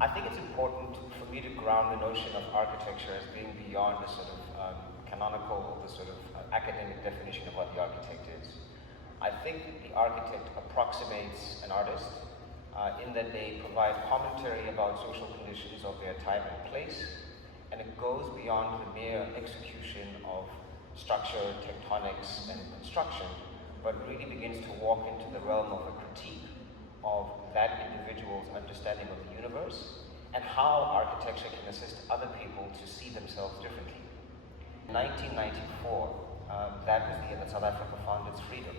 I think it's important for me to ground the notion of architecture as being beyond the sort of canonical or the sort of academic definition of what the architect is. I think the architect approximates an artist in that they provide commentary about social conditions of their time and place, and it goes beyond the mere execution of structure, tectonics, and construction, but really begins to walk into the realm of a critique of that individual's understanding of the universe and how architecture can assist other people to see themselves differently. In 1994, that was the year that South Africa found its freedom.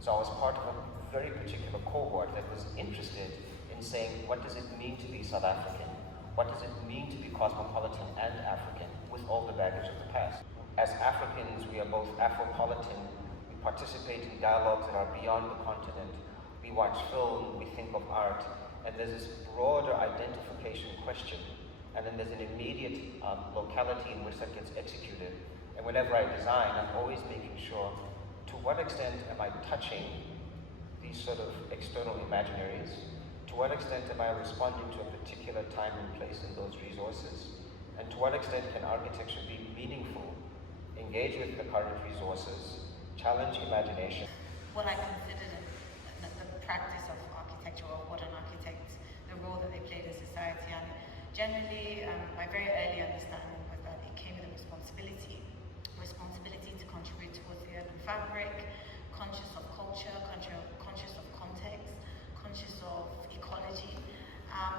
So I was part of a very particular cohort that was interested in saying, what does it mean to be South African? What does it mean to be cosmopolitan and African with all the baggage of the past? As Africans, we are both Afropolitan, we participate in dialogues that are beyond the continent. We watch film, we think of art, and there's this broader identification question. And then there's an immediate locality in which that gets executed. And whenever I design, I'm always making sure, to what extent am I touching these sort of external imaginaries? To what extent am I responding to a particular time and place in those resources? And to what extent can architecture be meaningful, engage with the current resources, challenge imagination? What I considered the practice of architecture, or what an architect, the role that they played in society, and generally my very early understanding was that it came with a responsibility to contribute towards the urban fabric, conscious of culture, conscious of context, conscious of ecology,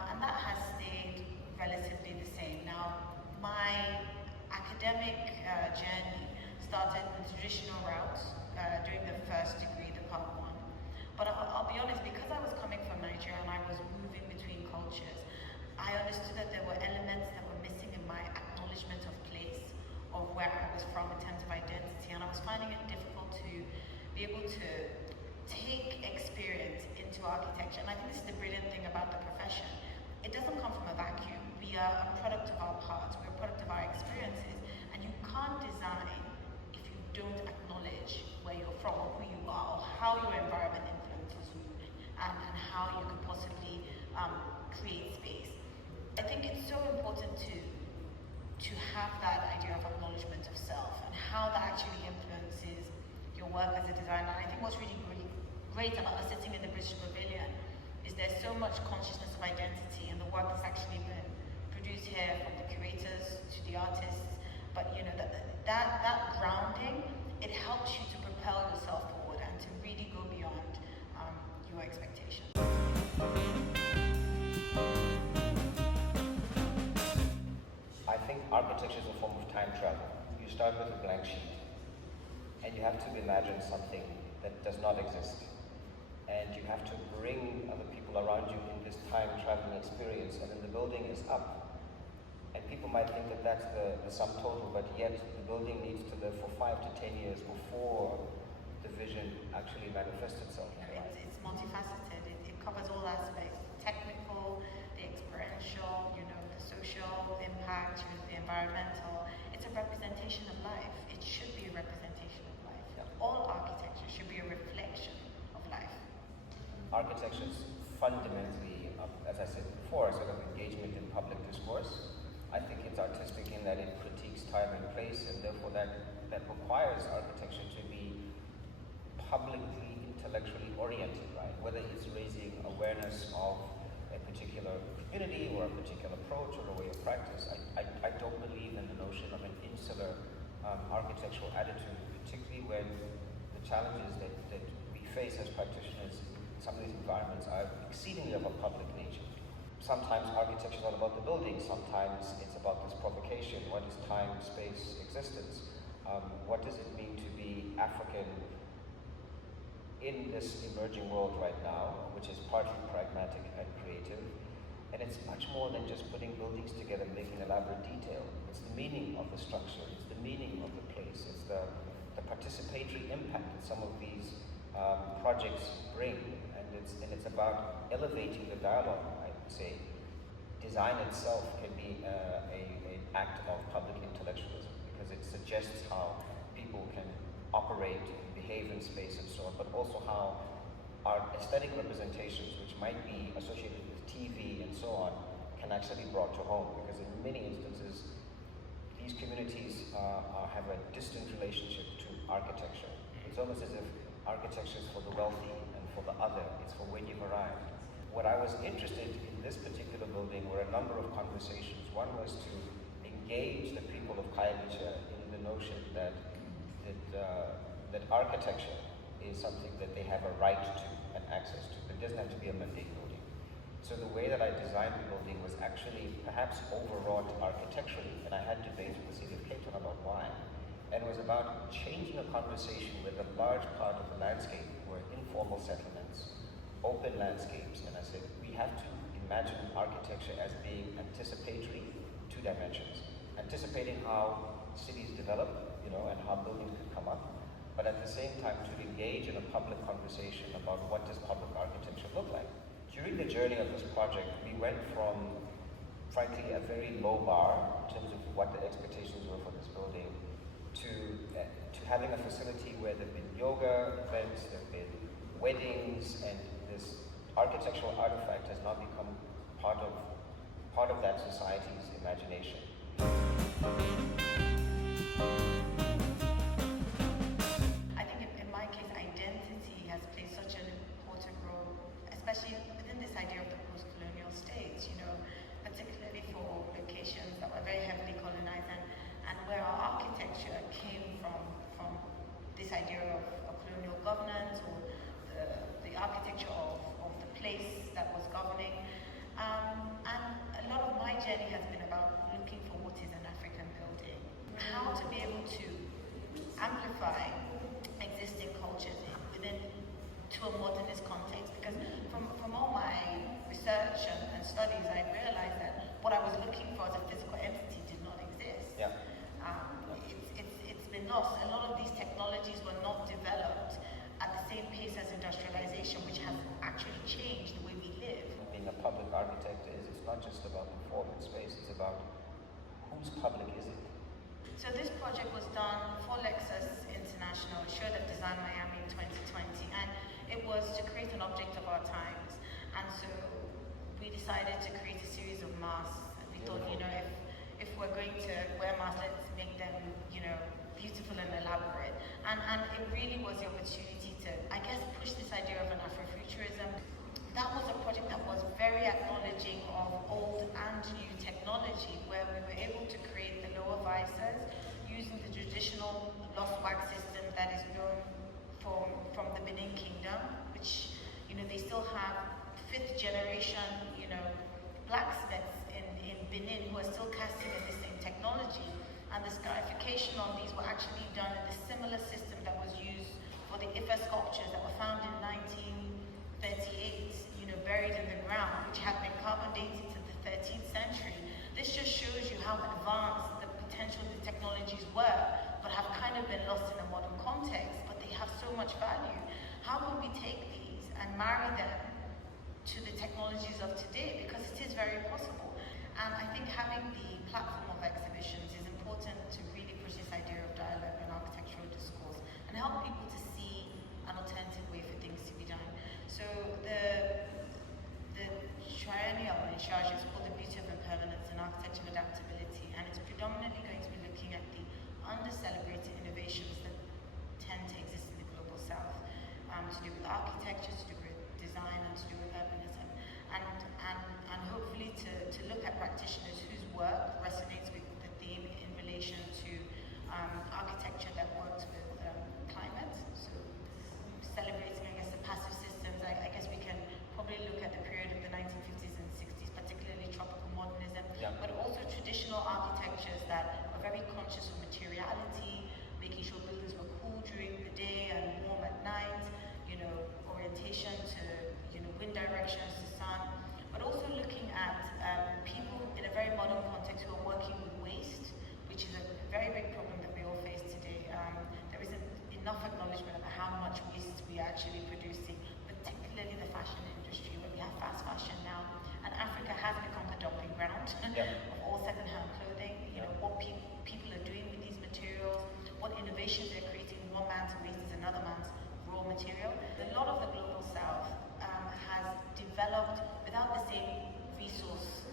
and that has stayed relatively the same. Now, my academic journey started in the traditional routes during the first degree, the part one. But I'll be honest, because I was coming from Nigeria and I was moving between cultures, I understood that there were elements that were missing in my acknowledgement of place, of where I was from in terms of identity, and I was finding it difficult to be able to take experience into architecture. And I think this is the brilliant thing about the profession. It doesn't come from a vacuum. We are a product of our past, we're a product of our experiences, and you can't design if you don't acknowledge where you're from, or who you are, or how your environment influences you, and how you could possibly create space. I think it's so important to have that idea of acknowledgement of self and how that actually influences your work as a designer. I think what's really great about us sitting in the British Pavilion is there's so much consciousness of identity, and the work that's actually been produced here, from the curators to the artists. But you know, that grounding, it helps you to propel yourself forward and to really go beyond your expectations. I think architecture is a form of time travel. You start with a blank sheet, and you have to imagine something that does not exist. And you have to bring other people around you in this time traveling experience, and then the building is up. And people might think that that's the sum total, but yet the building needs to live for 5 to 10 years before the vision actually manifests itself. It's multifaceted. It covers all aspects: technical, the experiential, the social impact, the environmental. It's a representation of life. It should be a representation of life. Yeah. All architecture should be a reflection of life. Architecture is fundamentally, as I said before, sort of engagement in public discourse. I think it's artistic in that it critiques time and place, and therefore that requires architecture to be publicly, intellectually oriented, right? Whether it's raising awareness of a particular community or a particular approach or a way of practice. I don't believe in the notion of an insular architectural attitude, particularly when the challenges that we face as practitioners in some of these environments are exceedingly of a public nature. Sometimes architecture is all about the building, sometimes it's about this provocation. What is time, space, existence? What does it mean to be African in this emerging world right now, which is partly pragmatic and creative? And it's much more than just putting buildings together and making elaborate detail. It's the meaning of the structure, it's the meaning of the place, it's the participatory impact that some of these projects bring, and it's about elevating the dialogue. I would say design itself can be an act of public intellectualism, because it suggests how people can operate, behave in space and so on, but also how our aesthetic representations, which might be associated with TV and so on, can actually be brought to home, because in many instances, these communities have a distant relationship to architecture. It's almost as if architecture is for the wealthy and for the other, it's for when you've arrived. What I was interested in this particular building were a number of conversations. One was to engage the people of Khayelitsha in the notion that architecture is something that they have a right to and access to. It doesn't have to be a mundane building. So the way that I designed the building was actually perhaps overwrought architecturally, and I had debates with the city of Cape Town about why. And it was about changing a conversation where the large part of the landscape were informal settlements, open landscapes, and I said, we have to imagine architecture as being anticipatory, two dimensions, anticipating how cities develop, and how buildings could come up, but at the same time to engage in a public conversation about what does public architecture look like. During the journey of this project, we went from, frankly, a very low bar in terms of what the expectations were for this building to having a facility where there have been yoga events, there have been weddings, and this architectural artifact has now become part of that society's imagination. I think in my case, identity has played such an important role, especially within this idea of the post-colonial states, particularly for locations that were very heavily colonized and where our architecture came from this idea of colonial governance or the architecture of the place that was governing. And a lot of my journey has been about looking for what is an African building, how to be able to amplify existing cultures to a modernist context, because from all my research and studies, I realized that what I was looking for as a physical entity did not exist. Yeah. It's been lost. A lot of these technologies were not developed at the same pace as industrialization, which has actually changed the way we live. Being a public architect it's not just about performance space, it's about whose public is it? So this project was done for Lexus International. It showed at Design Miami in 2020, and it was to create an object of our times. And so we decided to create a series of masks. We thought, if we're going to wear masks, let's make them, beautiful and elaborate. And it really was the opportunity to, I guess, push this idea of an Afrofuturism. That was a project that was very acknowledging of old and new technology, where we were able to create the lower visors using the traditional lost wax system that is known from the Benin Kingdom, which, they still have fifth generation, blacksmiths in Benin who are still casting in the same technology. And the scarification on these were actually done in the similar system that was used for the Ifa sculptures that were found in 1938, buried in the ground, which had been carbon dated to the 13th century. This just shows you how advanced the potential of the technologies were, but have kind of been lost in a modern context, but they have so much value. How can we take these and marry them to the technologies of today? Because it is very possible. And I think having the platform of exhibitions is important to really push this idea of dialogue and architectural discourse and help people to see an alternative way for things to be done. So the triennial in charge is called The Beauty of Impermanence and Architectural Adaptability, and it's predominantly going to be looking at the under-celebrated innovations that tend to exist in the global south, to do with architecture, to do with design, and to do with urbanism, and hopefully to look at practitioners whose work resonates with the theme in relation to architecture that works with climate. So celebrating, I guess, the passive systems. I guess we can probably look at the period of the 1950s and 60s, particularly tropical modernism, but also traditional architectures that are very conscious of materiality, making sure buildings were cool during the day and warm at night, orientation to, wind directions to sun, but also looking at people in a very modern context who are working with waste, which is a very big problem that we all face today. There isn't enough acknowledgement about how much waste we are actually producing, particularly the fashion industry, where we have fast fashion now, and Africa has become the dumping ground of all second-hand clothing. What people are doing with these materials, what innovations they're creating. One man's waste is another man's raw material. A lot of the global south has developed without the same resource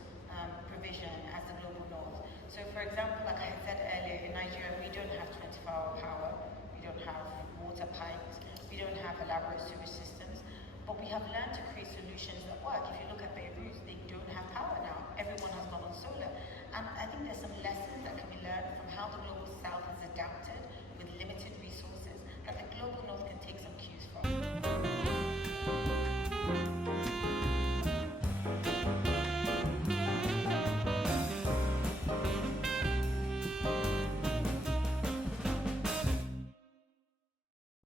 We don't have elaborate sewage systems, but we have learned to create solutions that work. If you look at Beirut, they don't have power now. Everyone has gone on solar. And I think there's some lessons that can be learned from how the global south has adapted with limited resources, that the global north can take some